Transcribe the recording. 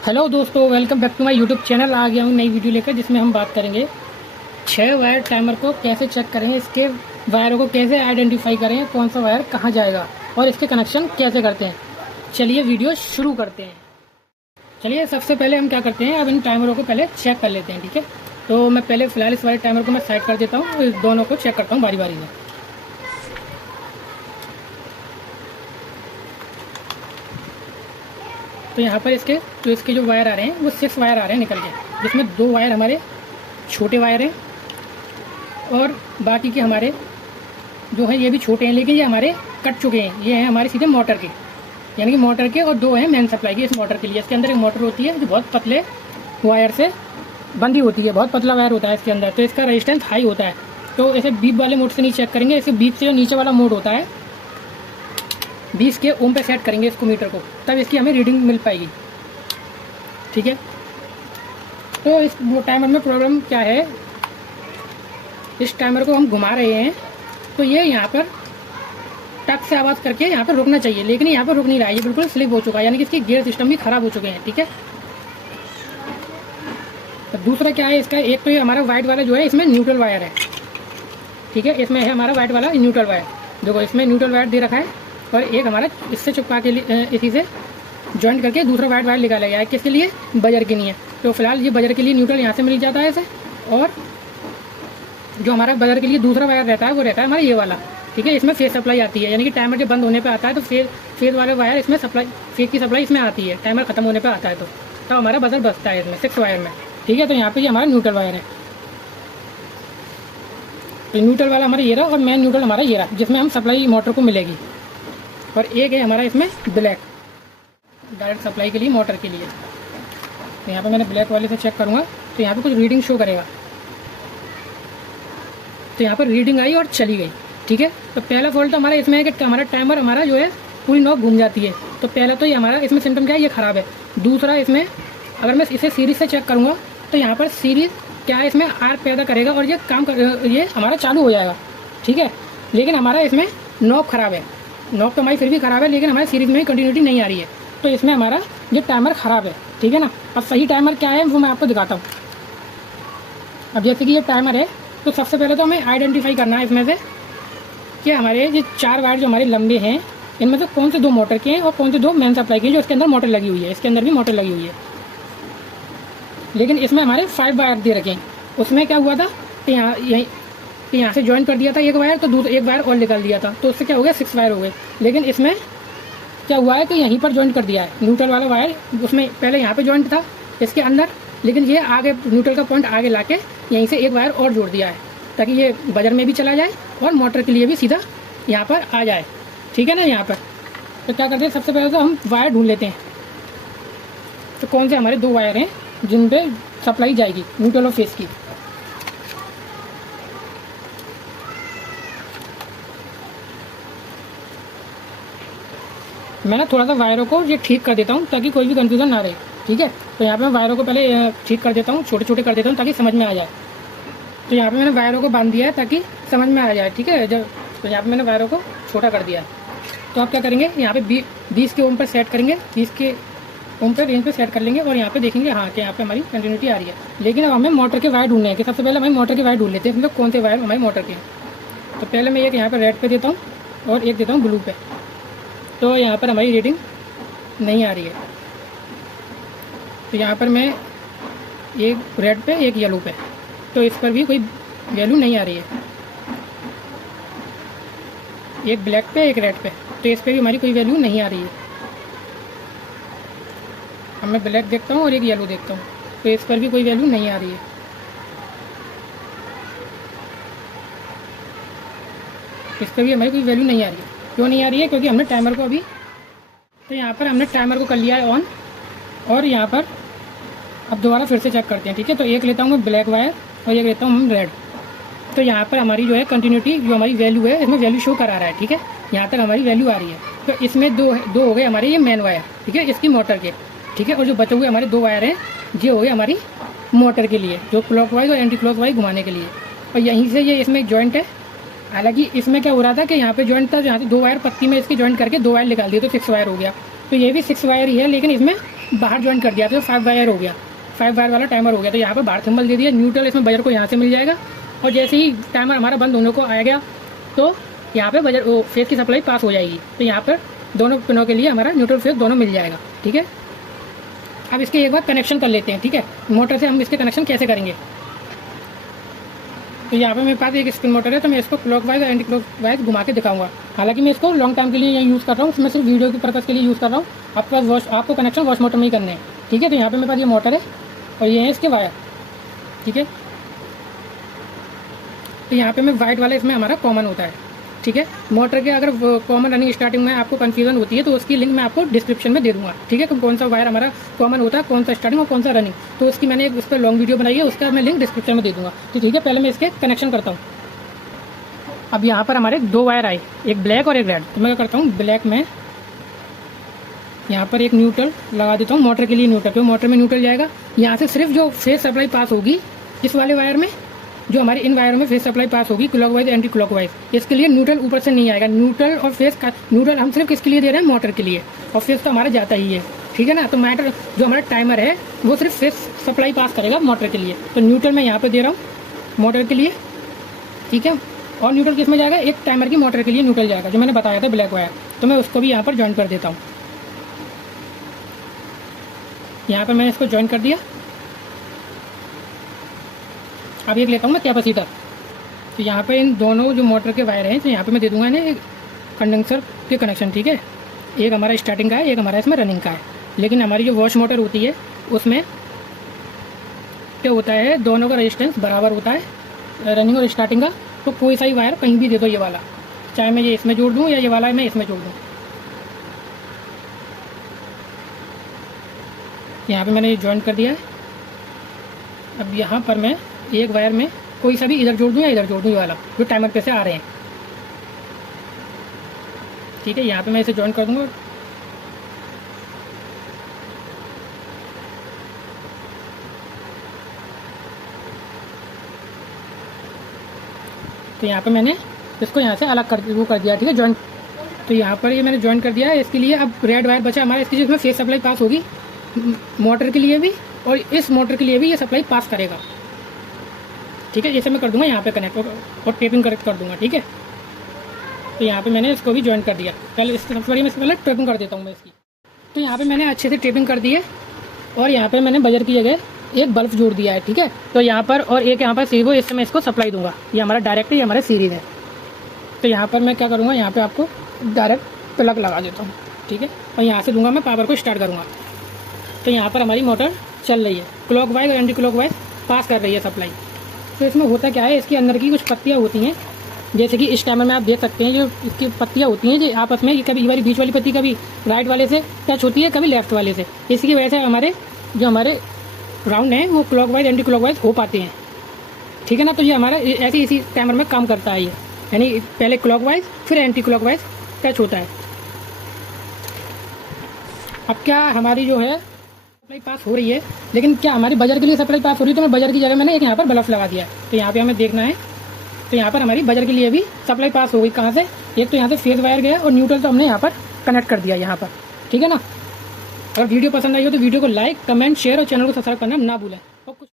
Hello दोस्तों, welcome back to my YouTube channel. आ गया हूँ नई वीडियो लेकर जिसमें हम बात करेंगे 6 वायर टाइमर को कैसे चेक करें, इसके वायरों को कैसे आइडेंटिफाई करें, कौन सा वायर कहाँ जाएगा और इसके कनेक्शन कैसे करते हैं। चलिए वीडियो शुरू करते हैं। चलिए सबसे पहले हम क्या करते हैं, अब इन टाइमरों को पहले चेक कर लेते हैं। ठीक है, तो मैं पहले फ़िलहाल इस वाले टाइमर को मैं साइड कर देता हूँ, इस दोनों को चेक करता हूँ बारी बारी में। तो यहाँ पर इसके जो वायर आ रहे हैं वो 6 वायर आ रहे हैं निकल के, जिसमें 2 वायर हमारे छोटे वायर हैं और बाकी के हमारे जो है ये भी छोटे हैं, लेकिन ये हमारे कट चुके हैं। ये हैं हमारे सीधे मोटर के, यानी कि मोटर के, और 2 हैं मेन सप्लाई के। इस मोटर के लिए इसके अंदर एक मोटर होती है जो बहुत पतले वायर से बंधी होती है, बहुत पतला वायर होता है इसके अंदर, तो इसका रेजिस्टेंस हाई होता है। तो इसे बीप वाले मोड से नहीं चेक करेंगे, इसे बीप से जो नीचे वाला मोड होता है 20 के ओम पे सेट करेंगे इसको मीटर को, तब इसकी हमें रीडिंग मिल पाएगी। ठीक है, तो इस टाइमर में प्रॉब्लम क्या है, इस टाइमर को हम घुमा रहे हैं तो ये यहाँ पर टक से आवाज़ करके यहाँ पर रुकना चाहिए, लेकिन यहाँ पर रुक नहीं रहा है, ये बिल्कुल स्लिप हो चुका है, यानी कि इसकी गियर सिस्टम भी ख़राब हो चुके हैं। ठीक है, तो दूसरा क्या है इसका, एक तो ये हमारा वाइट वाला जो है इसमें न्यूट्रल वायर है। ठीक है, इसमें है हमारा वाइट वाला न्यूट्रल वायर, देखो इसमें न्यूट्रल वायर दे रखा है, और एक हमारा इससे चिपका के लिए इसी से जॉइंट करके दूसरा वाइट वायर निकाला गया है, किसके लिए, बजर के लिए। तो फिलहाल ये बजर के लिए न्यूट्रल यहाँ से मिल जाता है इसे, और जो हमारा बजर के लिए दूसरा वायर रहता है वो रहता है हमारा ये वाला। ठीक है, इसमें फेज सप्लाई आती है, यानी कि टाइमर जब बंद होने पे आता है तो फेज वाले वायर इसमें सप्लाई, फेज की सप्लाई इसमें आती है, टाइमर खत्म होने पे आता है तो हमारा बजर बचता है इसमें 6 वायर में। ठीक है, तो यहाँ पे ये हमारा न्यूट्रल वायर है, तो न्यूट्रल वाला हमारा ये रहा, और मेन न्यूट्रल हमारा ये रहा जिसमें हम सप्लाई मोटर को मिलेगी। और एक है हमारा इसमें ब्लैक, डायरेक्ट सप्लाई के लिए मोटर के लिए। तो यहाँ पे मैंने ब्लैक वाले से चेक करूँगा तो यहाँ पे कुछ रीडिंग शो करेगा, तो यहाँ पर रीडिंग आई और चली गई। ठीक है, तो पहला फॉल्ट हमारा इसमें है कि हमारा टाइमर हमारा जो है पूरी नॉब घूम जाती है। तो पहला तो ये हमारा इसमें सिम्टम क्या है, ये ख़राब है। दूसरा, इसमें अगर मैं इसे सीरीज से चेक करूँगा तो यहाँ पर सीरीज क्या है, इसमें आर पैदा करेगा और ये हमारा चालू हो जाएगा। ठीक है, लेकिन हमारा इसमें नॉब ख़राब है, नॉब तो हमारी फिर भी ख़राब है, लेकिन हमारे सीरीज़ में कंटिन्यूटी नहीं आ रही है, तो इसमें हमारा ये टाइमर ख़राब है। ठीक है ना, अब सही टाइमर क्या है वो मैं आपको दिखाता हूँ। अब जैसे कि ये टाइमर है, तो सबसे पहले तो हमें आइडेंटिफाई करना है इसमें से कि हमारे ये 4 वायर जो हमारे लंबे हैं इनमें से कौन से 2 मोटर के हैं और कौन से 2 मेन सप्लाई के हैं, जो इसके अंदर मोटर लगी हुई है। इसके अंदर भी मोटर लगी हुई है, लेकिन इसमें हमारे 5 वायर दे रखे हैं। उसमें क्या हुआ था कि यहाँ से ज्वाइन कर दिया था एक वायर, तो दूसरा एक वायर और निकाल दिया था, तो उससे क्या हो गया, 6 वायर हो गए। लेकिन इसमें क्या हुआ है कि यहीं पर ज्वाइंट कर दिया है न्यूट्रल वाला वायर, उसमें पहले यहाँ पे ज्वाइंट था इसके अंदर, लेकिन ये आगे न्यूट्रल का पॉइंट आगे लाके यहीं से एक वायर और जोड़ दिया है, ताकि ये बजर में भी चला जाए और मोटर के लिए भी सीधा यहाँ पर आ जाए। ठीक है ना, यहाँ पर तो क्या करते हैं, सबसे पहले तो हम वायर ढूंढ लेते हैं, तो कौन से हमारे 2 वायर हैं जिन पर सप्लाई जाएगी न्यूट्रल और फेस की। मैं ना थोड़ा सा वायरों को ये ठीक कर देता हूँ ताकि कोई भी कन्फ्यूज़न ना रहे। ठीक है, तो यहाँ पे मैं वायरों को पहले ठीक कर देता हूँ, छोटे छोटे कर देता हूँ ताकि समझ में आ जाए। तो यहाँ पे मैंने वायरों को बांध दिया है ताकि समझ में आ जाए। ठीक है, तो यहाँ पे मैंने वायरों को छोटा कर दिया है। तो आप क्या करेंगे, यहाँ पे 20 के ओम पर सेट करेंगे, 20 के ओम पर रेंज पर सेट कर लेंगे, और यहाँ पे देखेंगे हाँ कि यहाँ पे हमारी कंटिन्यूटी आ रही है। लेकिन अब हमें मोटर के वायर ढूंढने हैं, कि सबसे पहले हमें मोटर के वायर ढूंढ लेते हैं, मतलब कौन से वायर हमारी मोटर के हैं। तो पहले मैं एक यहाँ पर रेड पे देता हूँ और एक देता हूँ ब्लू पे, तो यहाँ पर हमारी रीडिंग नहीं आ रही है। तो यहाँ पर मैं एक रेड पे एक येलो पे, तो इस पर भी कोई वैल्यू नहीं आ रही है। एक ब्लैक पे एक रेड पे, तो इस पर भी हमारी कोई वैल्यू नहीं आ रही है। अब मैं ब्लैक देखता हूँ और एक येलो देखता हूँ, तो इस पर भी कोई वैल्यू नहीं आ रही है। इस पर भी हमारी कोई वैल्यू नहीं आ रही है। क्यों नहीं आ रही है, क्योंकि हमने टाइमर को अभी, तो यहाँ पर हमने टाइमर को कर लिया है ऑन, और यहाँ पर अब दोबारा फिर से चेक करते हैं। ठीक है, तो एक लेता हूँ मैं ब्लैक वायर और एक लेता हूँ हम रेड। तो यहाँ पर हमारी जो है कंटिन्यूटी, जो हमारी वैल्यू है इसमें वैल्यू शो करा रहा है। ठीक है, यहाँ तक हमारी वैल्यू आ रही है। तो इसमें दो हो गए हमारे ये मेन वायर, ठीक है, इसकी मोटर के। ठीक है, और जो बचे हुए हमारे 2 वायर हैं ये हो गए हमारी मोटर के लिए, जो क्लॉकवाइज और एंटी क्लॉकवाइज घुमाने के लिए। और यहीं से ये इसमें जॉइंट है। हालांकि इसमें क्या हो रहा था कि यहाँ पे जॉइंट था, यहाँ से 2 वायर पत्ती में इसकी जॉइंट करके 2 वायर निकाल दिए, तो 6 वायर हो गया। तो ये भी 6 वायर ही है, लेकिन इसमें बाहर ज्वाइन कर दिया तो 5 वायर हो गया, 5 वायर वाला टाइमर हो गया। तो यहाँ पर बाहर सिंबल दे दिया, न्यूट्रल इसमें बजर को यहाँ से मिल जाएगा। और जैसे ही टाइमर हमारा बंद होने को आ गया तो यहाँ पे बजर फेस की सप्लाई पास हो जाएगी। तो यहाँ पर दोनों पिनों के लिए हमारा न्यूट्रल फेस दोनों मिल जाएगा। ठीक है, अब इसके एक बार कनेक्शन कर लेते हैं। ठीक है, मोटर से हम इसके कनेक्शन कैसे करेंगे। तो यहाँ पे मेरे पास एक स्पिन मोटर है, तो मैं इसको क्लॉकवाइज और एंटी क्लॉकवाइज घुमा के दिखाऊंगा। हालांकि मैं इसको लॉन्ग टाइम के लिए यूज़ कर रहा हूँ, मैं सिर्फ वीडियो के पर्पज़ के लिए यूज़ कर रहा हूँ। आपके पास आपको कनेक्शन वॉश मोटर में ही करने हैं। ठीक है, तो यहाँ पे मेरे पास ये मोटर है और ये है इसके वायर। ठीक है, तो यहाँ पे मैं वाइट वाला इसमें हमारा कॉमन होता है। ठीक है, मोटर के अगर कॉमन रनिंग स्टार्टिंग में आपको कन्फ्यूजन होती है तो उसकी लिंक मैं आपको डिस्क्रिप्शन में दे दूँगा। ठीक है, तो कौन सा वायर हमारा कॉमन होता है, कौन सा स्टार्टिंग और कौन सा रनिंग, तो उसकी मैंने उस पर लॉन्ग वीडियो बनाई है, उसका मैं लिंक डिस्क्रिप्शन में दे दूँगा। तो ठीक है, पहले मैं इसके कनेक्शन करता हूँ। अब यहाँ पर हमारे 2 वायर आए, एक ब्लैक और एक रेड। तो मैं क्या करता हूँ, ब्लैक में यहाँ पर एक न्यूट्रल लगा देता हूँ, मोटर के लिए न्यूट्रल। तो मोटर में न्यूट्रल जाएगा, यहाँ से सिर्फ जो फेस सप्लाई पास होगी इस वाले वायर में, जो हमारे इन वायरों में फेस सप्लाई पास होगी क्लॉकवाइज एंटी क्लॉकवाइज, इसके लिए न्यूट्रल ऊपर से नहीं आएगा। न्यूट्रल और फेस का न्यूट्रल हम सिर्फ किसके लिए दे रहे हैं, मोटर के लिए, और फेस तो हमारा जाता ही है। ठीक है ना, तो मैटर जो हमारा टाइमर है वो सिर्फ फेस सप्लाई पास करेगा मोटर के लिए। तो न्यूट्रल मैं यहाँ पे दे रहा हूँ मोटर के लिए। ठीक है, और न्यूट्रल किस में जाएगा, एक टाइमर की मोटर के लिए न्यूट्रल जाएगा, जो मैंने बताया था ब्लैक वायर। तो मैं उसको भी यहाँ पर ज्वाइन कर देता हूँ। यहाँ पर मैंने इसको ज्वाइन कर दिया। अब एक लेता हूँ मैं कैपेसिटर। तो यहाँ पे इन दोनों जो मोटर के वायर हैं, तो यहाँ पे मैं दे दूँगा इन्हें कंडेंसर के कनेक्शन। ठीक है, एक हमारा स्टार्टिंग का है, एक हमारा इसमें रनिंग का है। लेकिन हमारी जो वॉश मोटर होती है उसमें क्या होता है, दोनों का रेजिस्टेंस बराबर होता है, रनिंग और स्टार्टिंग का। तो कोई सा ही वायर कहीं भी दे दो, ये वाला, चाहे मैं ये इसमें जोड़ दूँ या ये वाला मैं इसमें जोड़ दूँ। यहाँ पे मैंने ज्वाइन कर दिया है। अब यहाँ पर मैं एक वायर में कोई सा भी इधर जोड़ दूँ या इधर जोड़ दूँ, ये वाला जो टाइमर पे से आ रहे हैं। ठीक है, यहाँ पे मैं इसे ज्वाइन कर दूँगा। तो यहाँ पे मैंने इसको यहाँ से अलग कर दिया। ठीक है, ज्वाइन। तो यहाँ पर ये मैंने ज्वाइन कर दिया है। इसके लिए अब रेड वायर बचा हमारा, इसकी जिसमें फेस सप्लाई पास होगी मोटर के लिए भी और इस मोटर के लिए भी, ये सप्लाई पास करेगा। ठीक है, जैसे मैं कर दूंगा यहाँ पे कनेक्ट और टेपिंग करेक्ट कर दूंगा। ठीक है, तो यहाँ पे मैंने इसको भी ज्वाइन कर दिया। पहले सबसे पहले टेपिंग कर देता हूँ मैं इसकी। तो यहाँ पे मैंने अच्छे से टेपिंग कर दी है और यहाँ पे मैंने बजर की जगह एक बल्ब जोड़ दिया है। ठीक है, तो यहाँ पर और एक यहाँ पर सीरीज हो, इससे मैं इसको सप्लाई दूंगा। ये हमारा डायरेक्ट, ये हमारा सीरीज है। तो यहाँ पर मैं क्या करूँगा, यहाँ पर आपको डायरेक्ट प्लग लगा देता हूँ। ठीक है, और यहाँ से दूंगा मैं पावर को स्टार्ट करूँगा। तो यहाँ पर हमारी मोटर चल रही है, क्लॉकवाइज और एंटी क्लॉकवाइज पास कर रही है सप्लाई। तो इसमें होता क्या है, इसके अंदर की कुछ पत्तियाँ होती हैं, जैसे कि इस टाइमर में आप देख सकते हैं, जो इसकी पत्तियाँ होती हैं जो आपस में कभी वाली बीच वाली पत्ती कभी राइट वाले से टच होती है, कभी लेफ्ट वाले से। इसकी वजह से हमारे राउंड हैं वो क्लॉकवाइज एंटी क्लॉकवाइज हो पाते हैं। ठीक है ना, तो ये हमारा ऐसे इसी टाइमर में काम करता है ये, यानी पहले क्लॉकवाइज फिर एंटी क्लॉकवाइज टच होता है। अब क्या हमारी जो है सप्लाई पास हो रही है, लेकिन क्या हमारी बजर के लिए सप्लाई पास हो रही है, तो मैं बजर की जगह मैंने एक यहाँ पर बल्ब लगा दिया है। तो यहाँ पे हमें देखना है, तो यहाँ पर हमारी बजर के लिए भी सप्लाई पास हो गई। कहाँ से, एक तो यहाँ से फेज वायर गया और न्यूट्रल तो हमने यहाँ पर कनेक्ट कर दिया यहाँ पर। ठीक है ना, अगर वीडियो पसंद आई हो तो वीडियो को लाइक, कमेंट, शेयर और चैनल को सब्सक्राइब करना ना भूलें।